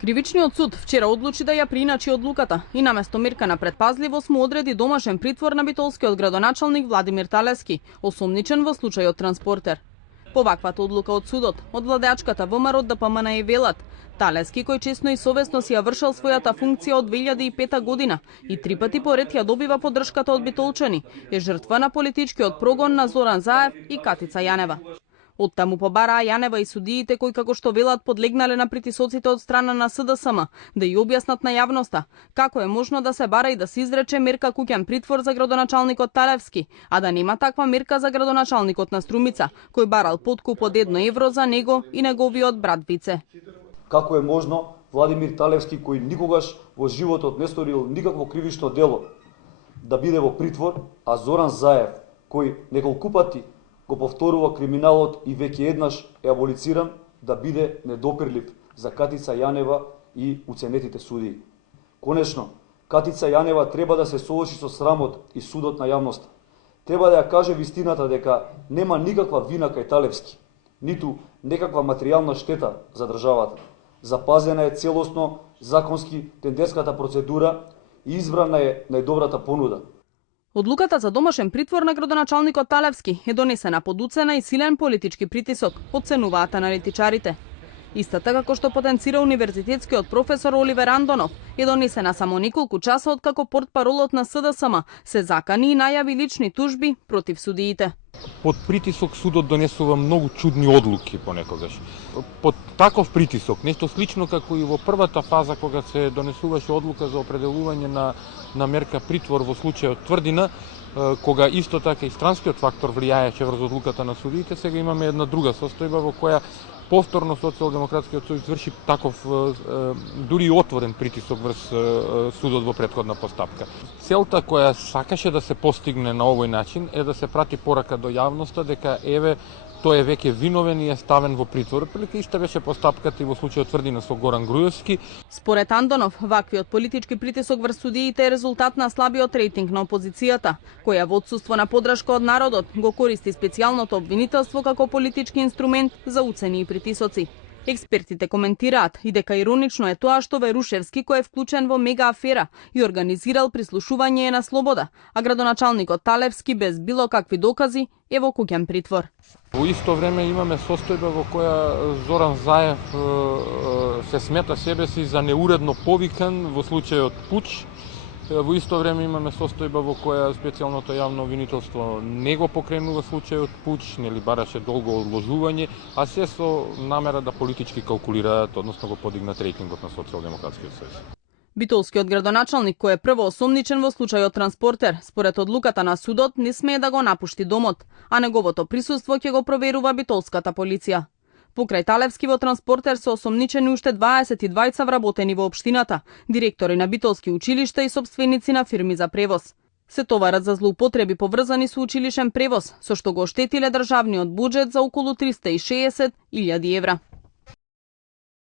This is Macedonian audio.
Кривичниот суд вчера одлучи да ја прииначи одлуката и наместо мерка на предпазливост му одреди домашен притвор на битолскиот градоначалник Владимир Талевски, осомничен во случајот Транспортер. По ваквата одлука од судот, од владеачката ВМРО ДПМН е велат, Талевски, кој честно и совесно си ја вршел својата функција од 2005 година и 3 пати поред ја добива поддршката од битолчани, е жртва на политичкиот прогон на Зоран Заев и Катица Јанева. Оттаму побараа Јанева и судиите кои, како што велат, подлегнале на притисоците од страна на СДСМ да ја објаснат на јавноста како е можно да се бара и да се изрече мерка куќен притвор за градоначалникот Талевски, а да нема таква мерка за градоначалникот на Струмица, кој барал подкуп од 1 евро за него и неговиот брат Вице. Како е можно Владимир Талевски, кој никогаш во животот не сторил никакво кривично дело, да биде во притвор, а Зоран Заев, кој неколку пати го повторува криминалот и веќе еднаш е аболициран, да биде недопирлив за Катица Јанева и уценетите судии. Конечно, Катица Јанева треба да се соочи со срамот и судот на јавноста. Треба да ја каже вистината дека нема никаква вина кај Талевски, ниту некаква материјална штета за државата. Запазена е целосно законски тендерската процедура и избрана е најдобрата понуда. Одлуката за домашен притвор на градоначалникот Талевски е донесена под уцена и силен политички притисок, оценуваат аналитичарите. Истата како што потенцира универзитетскиот професор Оливер Андонов, е донесена само неколку часа откако портпаролот на СДСМ се закани и најави лични тужби против судиите. Под притисок судот донесува многу чудни одлуки понекогаш. Под таков притисок, нешто слично како и во првата фаза кога се донесуваше одлука за определување на мерка притвор во случајот Тврдина, кога исто така и странскиот фактор влијаеше врз одлуката на судиите, сега имаме една друга состојба во која повторно Социјалдемократскиот сојуз врши таков дури и отворен притисок врз судот во претходна постапка. Целта која сакаше да се постигне на овој начин е да се прати порака до јавноста дека еве тој е веќе виновен и е ставен во притвор. Прилика иста беше постапката и во случајот Тврдина со Горан Груевски. Според Андонов, ваквиот политички притисок врз судиите е резултат на слабиот рейтинг на опозицијата, која во отсуство на поддршка од народот го користи специјалното обвинителство како политички инструмент за уцени и притисоци. Експертите коментираат и дека иронично е тоа што Верушевски, кој е вклучен во мега афера и организирал прислушување, е на слобода, а градоначалникот Талевски без било какви докази е во куќен притвор. Во исто време имаме состојба во која Зоран Заев се смета себе си за неуредно повикан во случајот Пуч. Во исто време имаме состојба во која специјалното јавно обвинителство не го покренува случајот Пуч, нели бараше долго одложување, а се со намера да политички калкулираат, односно го подигнат рейтингот на Социјалдемократскиот сојуз. Битолскиот градоначалник, кој е прво осомничен во случајот Транспортер, според одлуката на судот не смее да го напушти домот, а неговото присуство ќе го проверува битолската полиција. Покрај Талевски во Транспортер се осомничени уште 22 вработени во општината, директори на битолски училишта и сопственици на фирми за превоз. Се товарат за злоупотреби поврзани со училишен превоз, со што го оштетиле државниот буџет за околу 360.000 евра.